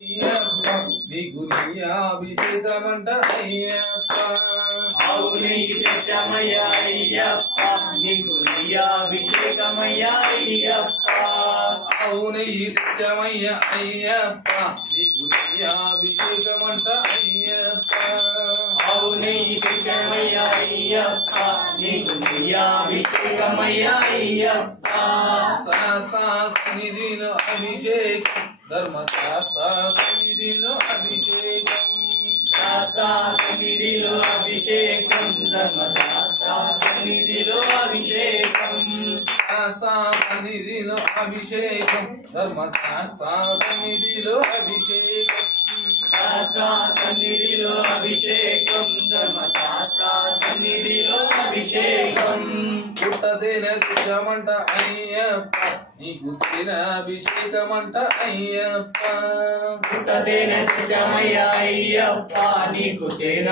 నీకు అభిషేకమంట అయ్యప్ప. ఆవు నెయ్యి తెచ్చమయ్యా అయ్యప్ప, నీకు అభిషేకమయ్యా అయ్యప్ప. ఆవు నెయ్యి తెచ్చమయ్య అయ్యప్ప, నీకు అభిషేకమంట అయ్యప్ప. ఆవు నెయ్యి తెచ్చమయ్యా అయ్యప్ప, నీకు అభిషేకమయ్యా అయ్యప్ప. శాస్త్ర సన్నిధిలో అభిషేకం, ధర్మశాస్త్ర సన్నిధిలో అభిషేకం. శాస్త్ర సన్నిధిలో అభిషేకం, ధర్మశాస్త్ర సన్నిధిలో అభిషేకం. శాస్త్ర సన్నిధిలో అభిషేకం, ధర్మశాస్త్ర సన్నిధిలో అభిషేకం. శాస్త్ర సన్నిధిలో అభిషేకం, ధర్మశాస్త్ర సన్నిధిలో అభిషేకం. పుట్టదేన తెచ్చమంట అయ్యప్ప, నీకు అభిషేకమంట అయ్యప్ప. పుట్టతేనె తెచ్చమయ్యా అయ్యప్ప, నీకు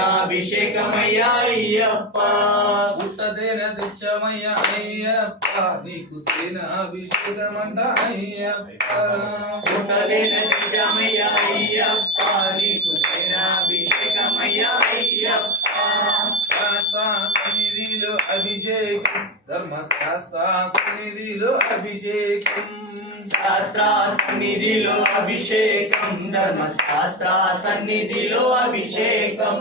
అభిషేకమయ్యా అయ్యప్ప. పుట్టదేన తెచ్చమయ్య అయ్యప్ప, నీకు అభిషేకమంట అయ్యప్ప. పుట్టతేనె తెచ్చమయ్యా అయ్యప్ప, నీకు అభిషేకమయ్యా అయ్యప్ప. శాస్త్ర సన్నిధిలో అభిషేకం, ధర్మశాస్త్ర సన్నిధిలో అభిషేకం. శాస్త్ర సన్నిధిలో అభిషేకం, ధర్మశాస్త్ర సన్నిధిలో అభిషేకం.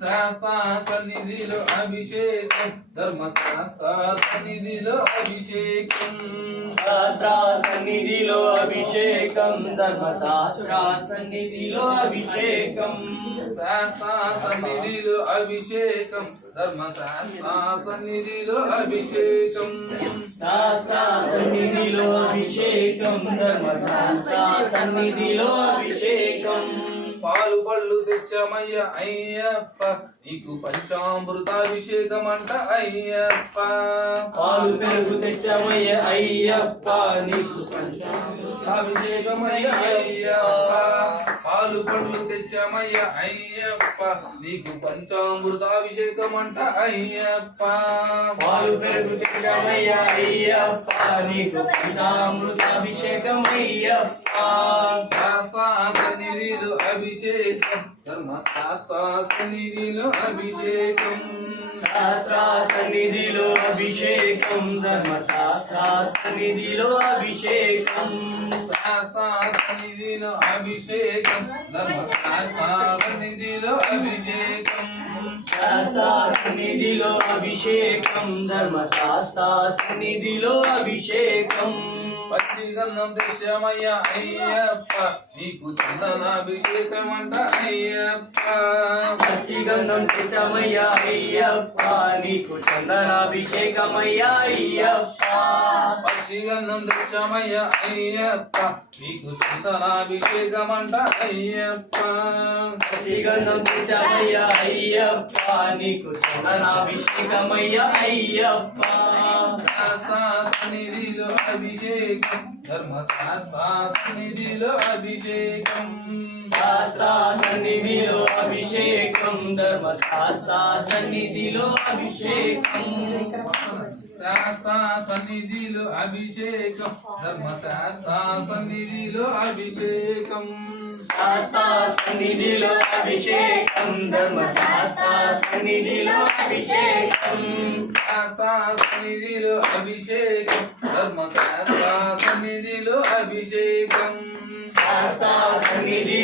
శాస్త్ర సన్నిధిలో అభిషేకం, ధర్మశాస్త్ర సన్నిధిలో అభిషేకం. శాస్త్ర సన్నిధిలో అభిషేకం, ధర్మశాస్త్ర సన్నిధిలో అభిషేకం. శాస్త్ర సన్నిధిలో అభిషేకం, ధర్మశాస్త్ర సన్నిధిలో అభిషేకం. శాస్త్ర సన్నిధిలో అభిషేకం, ధర్మశాస్త్ర సన్నిధిలో అభిషేకం. పాలు పళ్ళు తెచ్చమయ్య అయ్యప్ప, నీకు పంచామృతాభిషేకమంట అయ్యప్ప. పాలు పెరుగు తెచ్చమయ్య అయ్యప్ప, నీకు అభిషేకమయ్య అయ్యప్ప. పాలు పళ్ళు తెచ్చమయ్య అయ్యప్ప, నీకు పంచామృతాభిషేకమంట అయ్యప్ప. పాలు పెరుగు తెచ్చమయ్య అయ్యప్ప, నీకు పంచామృతాభిషేకం అయ్యప్ప. శాస్త్ర సన్నిధిలో అభిషేకం, ధర్మశాస్త్ర సన్నిధిలో అభిషేకం. శాస్త్ర సన్నిధిలో అభిషేకం, ధర్మశాస్త్ర సన్నిధిలో అభిషేకం. శాస్త్ర సన్నిధిలో అభిషేకం, ధర్మశాస్త్ర సన్నిధిలో అభిషేకం. శాస్త్ర సన్నిధిలో అభిషేకం, ధర్మశాస్త్ర సన్నిధిలో అభిషేకం. పచ్చిగంధం తెచ్చమయ్య అయ్యప్ప, నీకు చందనాభిషేకమంట అయ్యప్ప. పచ్చిగంధం తెచ్చమయ్య అయ్యప్ప, నీకు చందనాభిషేకమయ్యా అయ్యప్ప. పచ్చిగంధం తెచ్చమయ్య అయ్యప్ప, నీకు చందనాభిషేకమంట అయ్యప్ప. పచ్చిగంధం తెచ్చమయ్య అయ్యప్ప, నీకు చందనాభిషేకమయ్యా అయ్యప్ప. శాస్త్ర సన్నిధిలో అభిషేకం, ధర్మశాస్త్ర సన్నిధిలో అభిషేకం. శాస్త్ర సన్నిధిలో అభిషేకం, ధర్మశాస్త్ర సన్నిధిలో అభిషేకం. శాస్త్ర సన్నిధిలో అభిషేకం, ధర్మశాస్త్ర సన్నిధిలో అభిషేకం. శాస్త్ర సన్నిధిలో అభిషేకం, ధర్మశాస్త్ర సన్నిధిలో అభిషేకం. శాస్త్ర సన్నిధిలో అభిషేకం, ధర్మశాస్త్ర సన్నిధిలో అభిషేకం. శాస్త్ర సన్నిధి